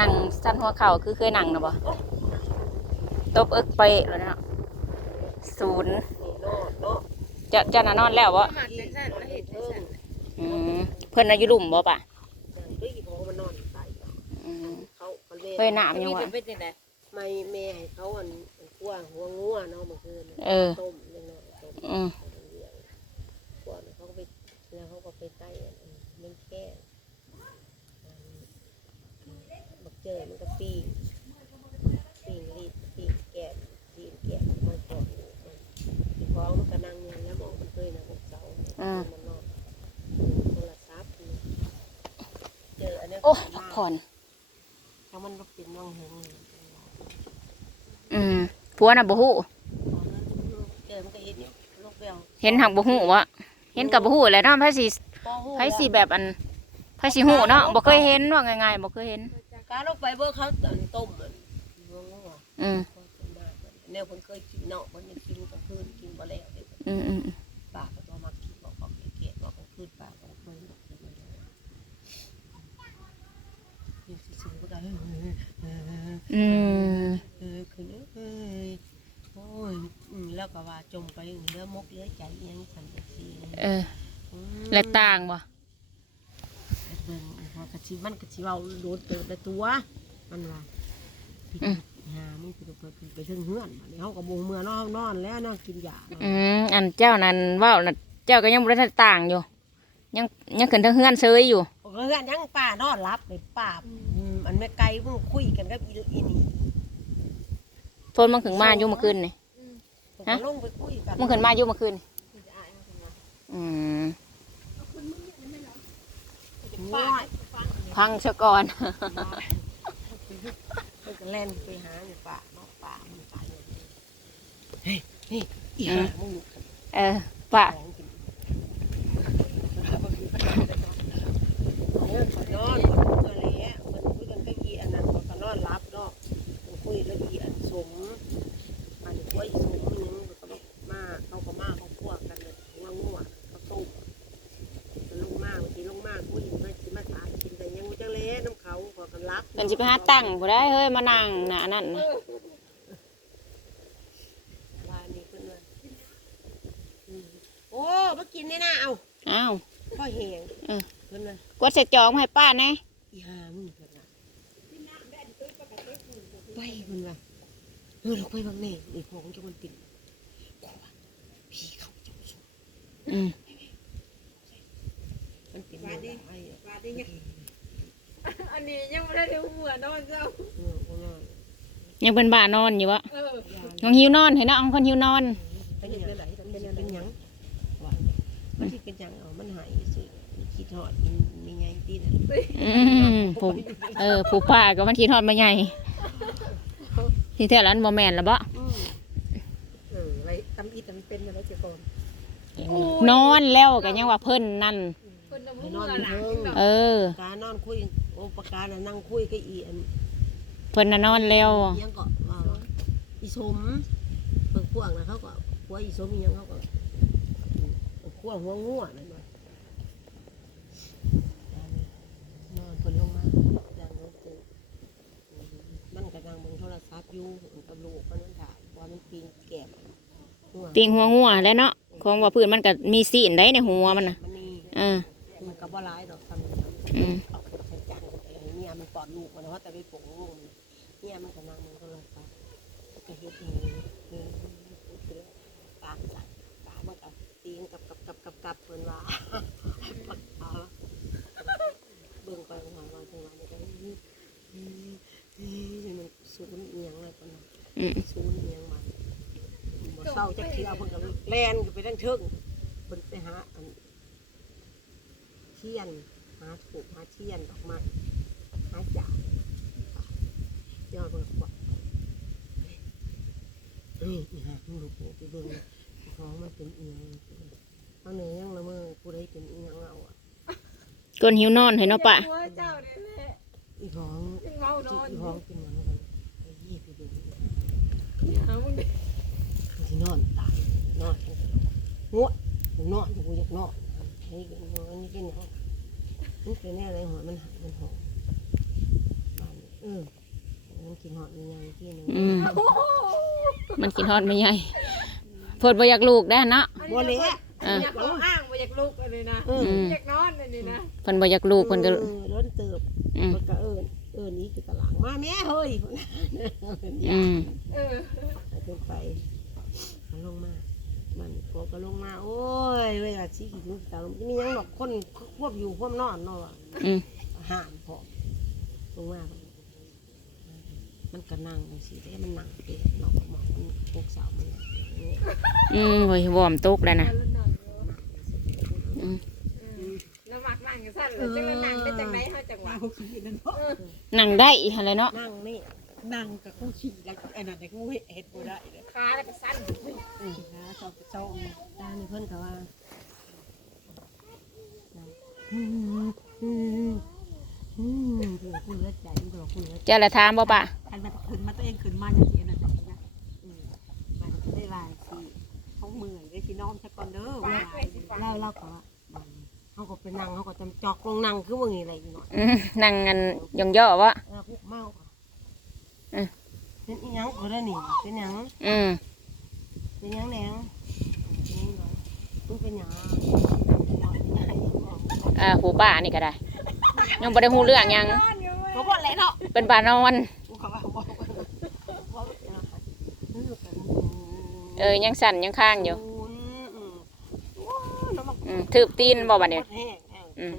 นั่งสั้นหัวเข่าคือเคยนั่งนะบ่ตบเอิกไปแล้วเนาะศูนย์นี่นอนเนาะเจะจะน่ะนอนแล้วบ่มาจังซั่นมาเฮ็ดจังซั่นอืมเพิ่นอายุลุ่มบ่ปะเฮ้ยเขามานอนตายอืมเขาเขาเล่เฮ้ยหนามยังมีวะแต่เป็นจังได๋ไม่แม่ให้เขาอันอันกว้างหัวงัวเนาะเมื่อคืนเออต้มเล็กน้อยต้ม อืม เลี้ยงกว้างเขาก็ไปแล้วเขาก็ไปใต้อันเลี้ยงแค่บัก เจอมันก็ปีงปีงรีดปีงแกะปีงแกะมันก่อนมันฟ้องมันก็นั่งอยู่แล้วมองมันเคยนะพวกเสาอืมมันนอนโทรศัพท์นี่เจออันเนี้ยโอ้พักผ่อน ถ้ามันรบเป็นน้องหงอืมผัวน่ะบ่ฮู้เจอมันก็เห็นเนี่ยลูกเบลเห็นหักบ่ฮู้วะเห็นกับบ่ฮู้แหละเนาะไผสิไผสิแบบอันไผสิฮู้เนาะบ่เคยเห็นว่าง่ายๆบ่เคยเห็น การลงไปเบอร์เขาตอนต้มมันงัวงัวอืมแนวคนเคยกินเนาะคนยังกินกลางคืนกินบ่แล้วเด็กอืมอืมปากก็ตัวมากินบอกบอกเกะบอกกลางคืนปากก็เคยกินมาแล้วยินซื่อๆก็ได้เอออืมเออคือเอ้ยโอ้ยอืมแล้วก็ว่าจมไปเหลือมกเหลือใจเอียงสันจังซี่เออแลกต่างบ่เบิ่ง พอกระชิมันกระชิเว้าโดนเติบแต่ตัว มันว่าพี่หามึงไปไปไปถึงเฮือนบัดนี้เฮาก็บ่เมื่อนอนนอนแล้วนอนกินยาเนาะอืมอันเจ้านั้นเว้าน่ะเจ้าก็ยังบ่ได้ทันต่างอยู่ ยังยังขึ้นทางเฮือนเซยอยู่ เฮือนยังป้านอนรับไปป้าอืมอันแม่ไก่มึงคุยกันกับอีอีนี่ฝนมันขึ้นมาอยู่เมื่อคืนนี่ผมก็ลงไปคุยกันมันขึ้นมาอยู่เมื่อคืนนี่อืม ง่อย พังซะก่อน เพิ่นก็แล่นไปหาอยู่ป่าเนาะป่ามันป่าอยู่เฮ้ยนี่อีหามึงอยู่เออปะของกินเนี่ยนอน ไปหาตั้งบ่ได้เฮ้ยมานั่งน่ะอันนั่นน่ะว่านี่เพิ่นว่าอืมโอ้มากินนี่นะเอาอ้าว พ่อแหงเออ เพิ่นว่ากดใส่จองมาให้ป้าแหน่อีหามึงเพิ่นน่ะไปเพิ่นว่าเออเราไปบางแน่อีของจะมันติดขวพี่เขาจะสูงอืมมันเป็นอะไรไอ้บาดนี้ อันนี้ยังบ่ได้เดี๋ยวหัวนอนเจ้าเออคนนั้นยังเป็นบ้านอนอยู่วะเออน้องหิวนอนเห็นนะองคนหิวนอนเป็นหยังเป็นหยังเป็นหยังว่ามันที่เป็นหยังเอามันหายสิคิดทอดมีไงตีน่ะอืมผมเออผู้ป้าก็มันคิดทอดมาใหญ่ที่แท้แล้วมันบ่แม่นแล้วบ่อืมเอออะไรทำอีทำเป็นอะไรเจ้าก่อนนอนแล้วก็ยังว่าเพิ่นนั่นเพิ่นน่ะให้บ่นอนเมื่ออยู่หลังเทิงเออการนอนคุย โอปการน่ะนั่งคุยกับอีอันเพิ่นน่ะนอนแล้ว ยังก็ว่าว่าอีสมเปิดพวกนะเขาก็พวกอีสมอีหยังเขาก็พวกหัวงัวนั่นว่ะนอนเพิ่นลงมาดังรถตื่นมันก็นั่งเบิ่งโทรศัพท์อยู่กับลูกมันนั่นถ่ายว่ามันปีนแก้มหัวปิงหัวงัวแล้วเนาะของว่าพื้นมันก็มีสีนได้ในหัวมันน่ะมันนี่เออมันก็บ่ร้ายดอกทำนี่อืม เอา นว่าแต่ไปปลูกลูกมันเนี่ยมันก็นั่งมันก็เลยไปก็เฮ็ดเองเออปากสั่นปากมันก็ตีนกับกับกับกับกับเพิ่นว่าเอาละเบิ่งไปว่าว่าจังหวะนี้ก็นี่นี่มันสูนเอียงอะไรปานนั้นอืมสูนเอียงมันบ่เศร้าจักเที่ยวเพิ่นก็แล่นขึ้นไปทางเทิงเพิ่นไปหาอันเทียนหาถูกหาเทียนดอกม้หาจาย ก่อนนิ่วนอนเห็นเนาะป่ะอีมนอนอียนอ้งหดนสินอยู่กูอยากนอนนี่เป็นอะไรหัวมันหักมันหอนี่มันกินหอมยังไงที่หนึง ฮอดไม่ใหญ่เพิ่นบ่อยากลูกได้เนาะบ่เละอะอยากเอาอ้างว่าอยากลุกอันนี้นะเอออืมอยากนอนอันนี้นะเพิ่นบ่อยากลูกเพิ่นก็เออล้นเติบอืมมันก็เอิญเอิญนี้คือตลาดมาแม่เฮ้ยอืมเออขึ้นไปมันลงมามันโกก็ลงมา โอ้ยเวลาชี้กี่ถึงตาลงมีหยังดอกคนควบอยู่ควบนอนเนาะว่ะอืมห้ามพอลงมามันก็นั่งจังซี่แต่มันนั่งเปะเนาะ หมอกมันพวกสาวมันนั่งเปะอืมโอ้ยวอร์มตกแล้วนะรุ่นน้องอยู่อืมอืมแล้วมักนั่งกันสั้นเลยจังว่านั่งได้จังไหนเฮาจังหวะเขาขี่นั่นเนาะนั่งได้อีอะไรเนาะนั่งนี่นั่งกับเขาขี่แล้วไอ้นั่นไอ้เขาเห็ดบ่ได้เลยขาแล้วก็สั้นอืมนะชอบชอบตาในเพิ่นเขาว่าอืมอืมอืมเดี๋ยวคุณเลือดใจเดี๋ยวคุณเลือดเจ้าละถามบ่ปะอันมันขึ้นมาตัวเองขึ้นมาอย่างนี้นะจ๊ะอืมมันจะได้ลายสิเขาเมื่อยได้สิน้อมซะ ก่อนเด้อว่าเล่าเล่าเขาว่าเขาก็ไปนั่งเขาก็จำจอกลงนั่งคือว่าไงอะไรอยู่หน่อยอืมนั่งกันยองย่อวะเออพวกเมาค่ะอืม เป็นอีหยังก็ได้นี่เป็นหยังอืมเป็นหยังแหนงคุณเป็นหยังอ่าหูป้านี่ก็ได้ยังบ่ได้ฮู้เรื่องหยังเขาบอกอะไรเนาะเป็นป่านอนเขาบอกบอกบอกเออยังสั่นยังข้างอยู่ อืมว้าวน้ำมัน อืมถืบตีนบ่บัดนี้แห้งแห้งอืม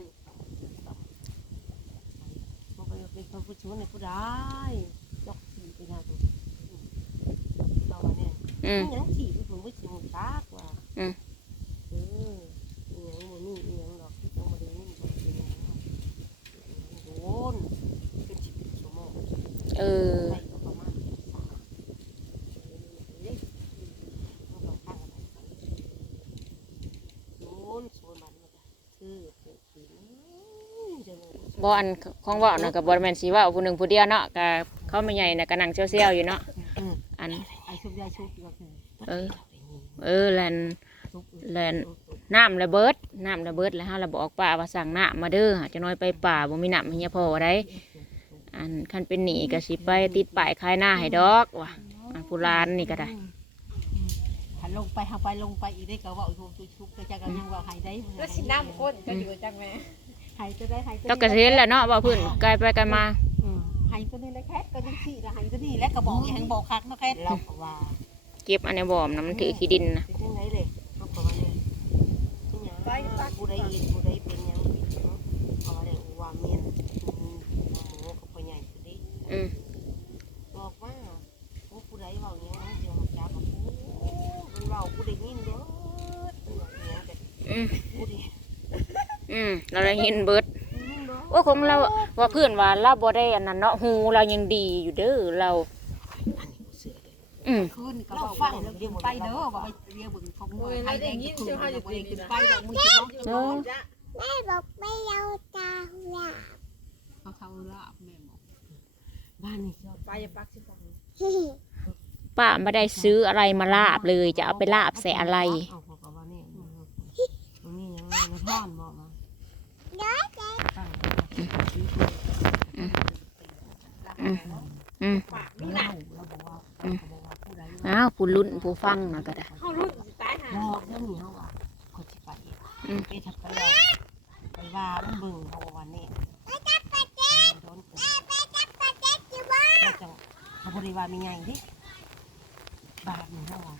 บอกไปเป็นคนผู้ชวนในผู้ได้ยกสีไปหน้าตัวเราเนี่ยอืม ยังสีไปผมไม่สีมันตากว่า อืม เอออีหยังบ่มีอีหยังดอกที่ต้องมาดูนี่บ่เป็นหยังโดนเป็นสิบชั่วโมง เออ ไปก็ประมาณสามเอ้ยมันก็ข้างกันไปโดนโซนมันมันก็คือเปิดกินจังเลย บ่อันของเว้าน่ะก็บ่แม่นสิเว้าผู้หนึงผู้เดียวเนาะก็เขาไม่ใหญ่น่ะก็นั่งเซี่ยวๆอยู่เนาะอืมอันไอ้ชุบยายชุบอยู่ก็คือเออเออแลนชุบแลนน้ำระเบิดน้ำระเบิดแล้วเฮาละบอกป้าว่าสั่งน้ำมาเด้อจะน้อยไปป่าบ่มีน้ำให้เฮียพ่อได้อันคันเป็นหนีก็สิไปติดป้ายขายหน้าให้ดอกว่ะอันผู้ร้านนี่ก็ได้หันลงไปหันไปลงไปอีกได้ก็เว่าชุบชุบชุบก็จะกันยังเว่าหายได้แล้วสิน้ำข้นก็อยู่จังแม่ หายจะได้หายต้องกระเซ็นแหละเนาะว่าเพื้นไกลไปไกลมาอืมหายตัวนี้แล้วแค่ก็ยังสี่แล้วหายตัวนี้แล้วก็บอกอีหังบอกคักเนาะแค่เราก็ว่าเก็บอันในบ่อมนะมันถือขี้ดินนะเป็นยังไงเลยเขาก็ว่าเนี่ยที่หยังผู้ใดเห็นผู้ใดเป็นหยังเนาะเขาว่าเนี่ยว่าเมียนอืมว่าหมูกับพ่อใหญ่ตัวนี้อืมบอกว่าโอ้ผู้ใดเว้าหยังเดี๋ยวมันจับกับผู้มันเว้าผู้ใดยินเด้อมันว่าหยังแต่อืมผู้ใด อืมเราได้ยินเบิดยินเด้อโอ้ของเราว่าเพื่อนว่าเราบ่ได้อันนั้นเนาะหูเรายังดีอยู่เด้อเราอันนี้บ่เชื่อเลยอืมขึ้นก็บอกฟังแล้วเดี๋ยวไปเด้อว่าไปเรียกเบิ่งของมวยไทยแดงที่คุณเอาไปขึ้นไปดอกมือสิเนาะจ้ะแม่บอกไม่เอาตาหลับเขาเขาลาบแม่บอกบ้านนี่ไปอย่าปักสิฟังป้าไม่ได้ซื้ออะไรมาลาบเลยจะเอาไปลาบใส่อะไรเอาเขาก็ว่านี่มันมีหยังมาท่อนบ อกมาตั้งอืมปากมีมีหหนันังกเราบอกว่าเขาบอกว่าผู้ใดอ้าวผู้ลุ้นผู้ฟังนะก็ได้เฮารุ่นสิตายห่าบอกเรื่องนี้เขาว่าคนที่ไปไปทับไปแล้วไปว่ามันเบิ่งเขาว่านี่โดนเกิดแล้วจังเขาบริวารมีไงดิบาทหนึ่งเขาว่า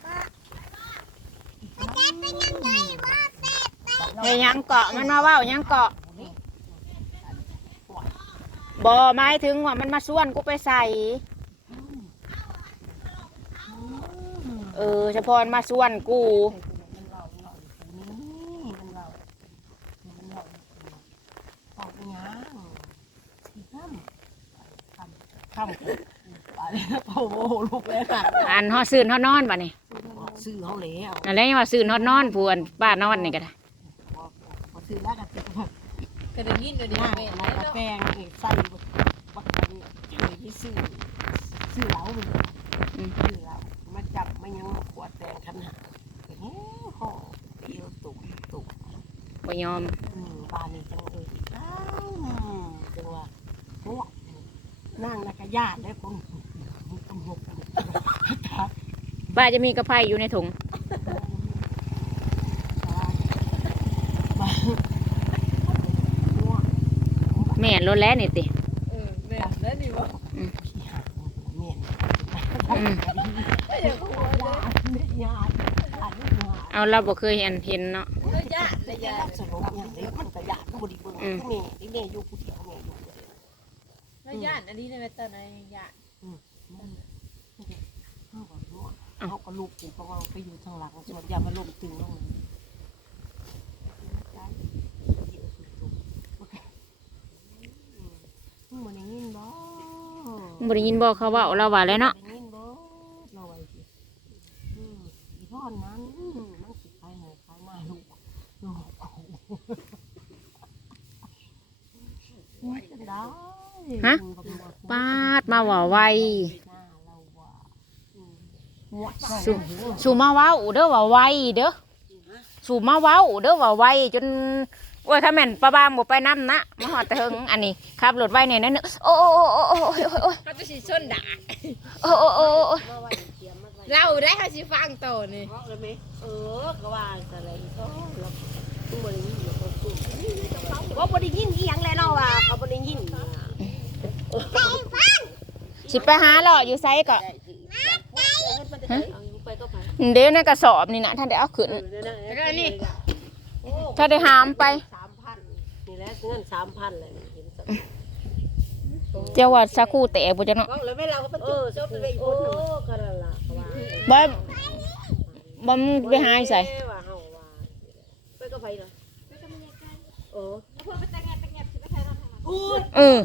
เฮ้ยยังเกาะมันมาเว้ายังเกาะ บ่หมายถึงว่ามันมาส่วนกูไปใส่ เออเฉพาะมันมาส่วนกูมันเล่าเล่านี่มันเล่ามันเล่าตอกยังที่ข้ามข้ามข้ามอะไรโอ้โหลูกแล้วค่ะอันฮอดซื่นฮอดนอนป่ะนี่ซื้อเขาแล้วนั่นแหละยังว่าซื่นฮอดนอนผู้อันป้านอนนี่ก็ได้ พอซื้อแล้วก็ติดแบบ ก็ได้ยินเดียวนี้หน้าแม่อะไรแล้วกาแฟนี่ใส่บักกันเลยที่ซื้อซื้อเหล้าไปเลยซื้อเหล้ามาจับมายังมาขวดแตงขนาอย่างนี้ห่อเดียวตุกตุกบ่ยอมบ้านนี้จังเลยอ้าวจังว่าโอ้นั่งแล้วก็ญาติได้คนกำหกบ้าจะมีกระไพอยู่ในถุง แม่นรถแล้วนี่ติเออแม่นแล้วนี่บ่ขี้หักเมียนอืมไม่อยากหัวเลยไม่ยาอันนี้มาเอาเราบ่เคยเห็นเห็นเนาะแล้วยะแล้วยายะสรุปอย่างนี้มันก็ยากก็บริเวณก็มีที่แม่อยู่ผู้เดียวแม่อยู่แล้วยะอันนี้ในเวตาในยะเขาก็รู้เขาก็ลูกถึงเพราะว่าไปอยู่ทางหลังส่วนยามันลงตึงลงมัน ยังยินบ่บ่ได้ยินบอกเขาเว่าเราว่าแล้วเนาะได้ยินบ่เราไว้สิอืมอีพ่อนนั้นมันสิไปไหนไปหน้าลูกลูกว่าจะได้ปาดมาว่าไวหน้าเราว่าอืมหัวใจสู่สู่มาเว้าเด้อว่าไวเด้อสู่มาเว้าเด้อว่าไวจน โอ้ยถ้าแม่นป้าบางบ่ไปนํนะมาฮอดต่เฮิงอันนี้ขับรถไว้เนี่ยนั่นโอ้โอ้โอ้โอ้โอ้โอ้โอ้เขาจะสิชนด่าโอ้โอ้โอ้โอ้เราไว้เราได้เขาสิฟังโตนี่เพราะอไหมเออก็ว่าอะไรก็เราตู้บริยินอยู่ตรงตู้ว่าบริยินอีหยังแล้วเนาะว่าเขาบริยินสิไปหาเลาะอยู่ไสก็เดี๋ยวในกระสอบนี่นะท่านได้เอาขึ้นแล้วนี่ ถ้าได้หามไปสามพันนี่แหละเงินสามพันเลยเจ้าว่าสักครู่แตกบ่จังเนาะก็เลยไม่เราก็เป็นจุดจบเลยโอ้ก็นั่นล่ะเขาว่าบ่บ่มึงไปหาอยู่ไสว่าเฮาว่าไปก็ไปเนาะเออเพื่อไปแต่งงานแต่งงานสิไปใช้รถทางพูดเออ